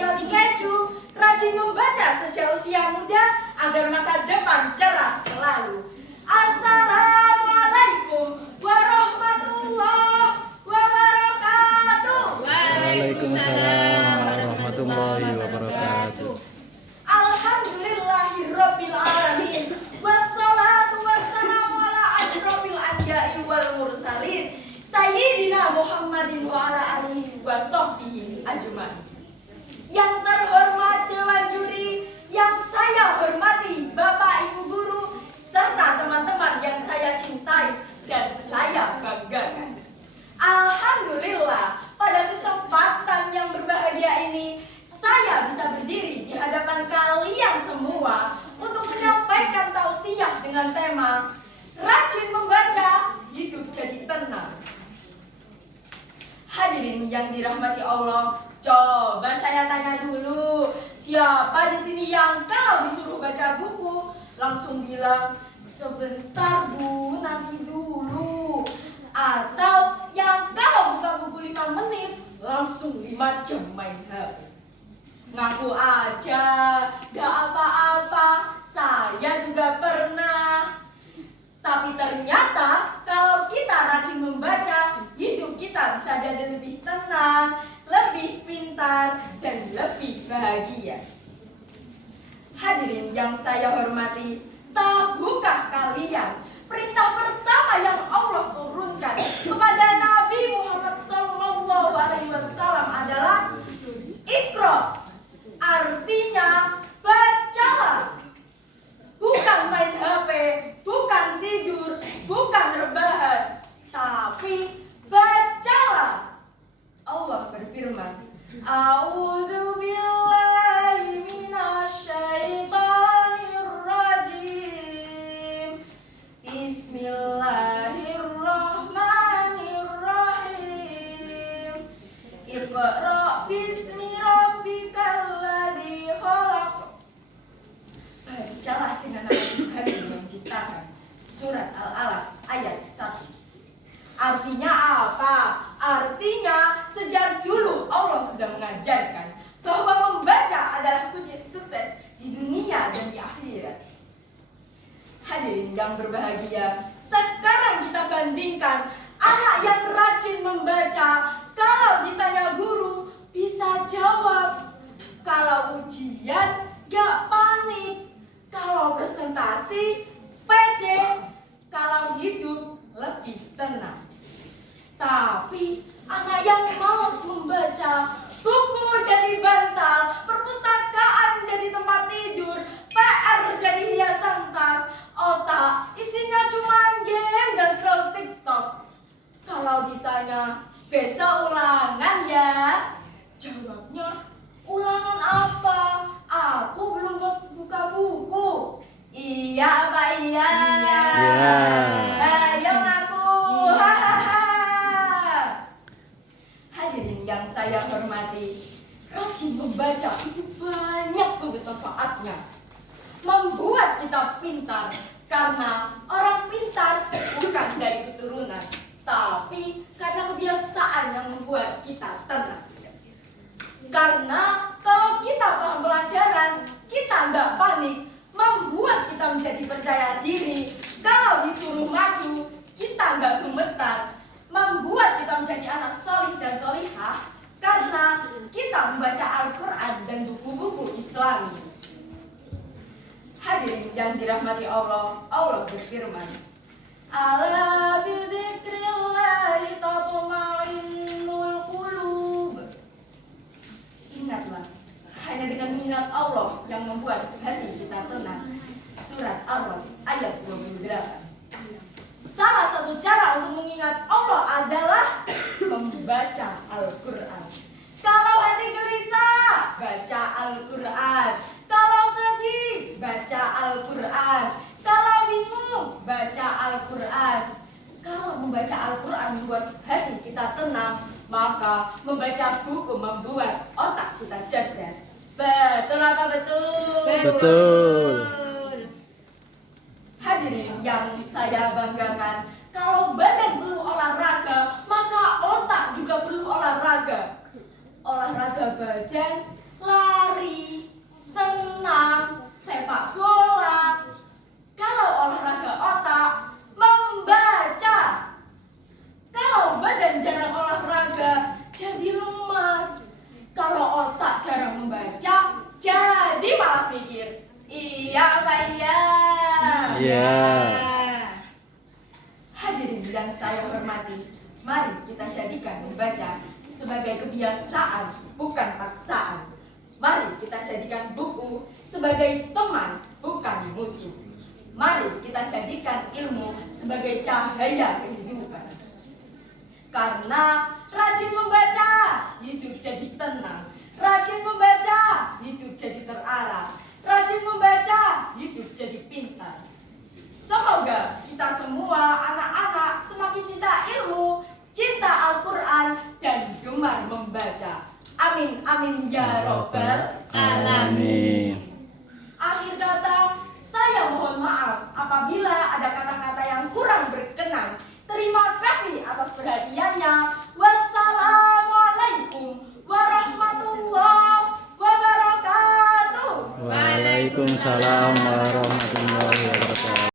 roti keju, rajin membaca sejak usia muda agar masa depan cerah selalu. Assalamualaikum warahmatullahi wabarakatuh. Waalaikumsalam warahmatullahi wabarakatuh. Alhamdulillahirabbil alamin. Wassalatu wassalamu ala asyrofil anbiya'i wal mursalin. Sayyidina Muhammadin wa ala alihi wa sahbihi ajmain. Yang terhormat Dewan Juri, yang saya hormati Bapak Ibu Guru, serta teman-teman yang saya cintai dan saya banggakan. Alhamdulillah, pada kesempatan yang berbahagia ini, saya bisa berdiri di hadapan kalian semua untuk menyampaikan tausiah dengan tema Rajin Membaca, Hidup Jadi Tenang. Hadirin yang dirahmati Allah, coba saya tanya dulu, siapa di sini yang kalau disuruh baca buku langsung bilang sebentar Bu, nanti dulu, atau yang kalau buka buku 5 menit langsung 5 jam main HP? Ngaku aja, gak apa-apa, saya juga pernah. Tapi ternyata kalau kita rajin membaca, hidup kita bisa jadi lebih tenang, lebih pintar, dan lebih bahagia. Hadirin yang saya hormati, tahukah kalian perintah pertama yang Allah turunkan kepada Nabi Muhammad SAW adalah Iqra, artinya bacalah. Bukan main HP, bukan tidur, bukan rebahan, tapi bacalah. Allah berfirman, A'udzu billahi minasyaitonir rajim. Bismillahirrahmanirrahim. Iqra bismi rabbikal ladzi khalaq. Bacalah dengan nama Tuhan yang menciptakan. Surat Al-Alaq ayat 1. Artinya apa? Artinya sejak dulu Allah sudah mengajarkan bahwa membaca adalah kunci sukses di dunia dan di akhirat. Hadirin yang berbahagia, sekarang kita bandingkan anak yang rajin membaca, kalau ditanya guru bisa jawab, kalau ujian gak panik, kalau presentasi pede, kalau hidup lebih tenang. Tapi anak yang malas membaca, buku jadi bantal, perpustakaan jadi tempat tidur, PR jadi hiasan tas, otak isinya cuma game dan scroll TikTok. Kalau ditanya, besok ulangan ya? Jawabnya, ulangan apa? Aku belum buka buku. Iya Pak, iya. Ayo ngaku. Hadirin yang saya hormati, rajin membaca itu banyak banget manfaatnya. Membuat kita pintar, karena orang pintar bukan dari keturunan, tapi karena kebiasaan yang membuat kita tenang. Karena kalau kita paham pelajaran, kita nggak panik, membuat kita menjadi percaya diri. Kalau disuruh maju, kita nggak gemetar, membuat kita menjadi anak solih dan solihah, karena kita membaca Al-Quran dan buku-buku Islami. Hadirin yang dirahmati Allah, Allah berfirman, Ala bidzikrillahi tatma'innul qulub. Ingatlah, hanya dengan mengingat Allah yang membuat hati kita tenang. Surat Ar-Ra'd ayat 28. Salah satu cara untuk mengingat Allah adalah membaca Al-Quran. Kalau hati gelisah, baca Al-Quran. Kalau sedih, baca Al-Quran. Kalau bingung, baca Al-Quran. Kalau membaca Al-Quran membuat hati kita tenang, maka membaca buku membuat otak kita cerdas. Betul apa betul? Betul. Hadirin yang saya banggakan, kalau badan perlu olahraga, maka otak juga perlu olahraga. Olahraga badan, sepak bola. Kalau olahraga otak, membaca. Kalau badan jarang olahraga, jadi lemas. Kalau otak jarang membaca, jadi malas mikir. Iya apa iya? Iya. Hadirin yang saya hormati, mari kita jadikan membaca sebagai kebiasaan, bukan paksaan. Mari kita jadikan buku sebagai teman, bukan musuh. Mari kita jadikan ilmu sebagai cahaya kehidupan. Karena rajin membaca, hidup jadi tenang. Rajin membaca, hidup jadi terarah. Rajin membaca, hidup jadi pintar. Semoga kita semua anak-anak semakin cinta ilmu, cinta Al-Quran, dan gemar membaca. Amin, amin ya robbal alamin. Akhir kata, saya mohon maaf apabila ada kata-kata yang kurang berkenan. Terima kasih atas perhatiannya. Wassalamualaikum warahmatullahi wabarakatuh. Waalaikumsalam warahmatullahi wabarakatuh.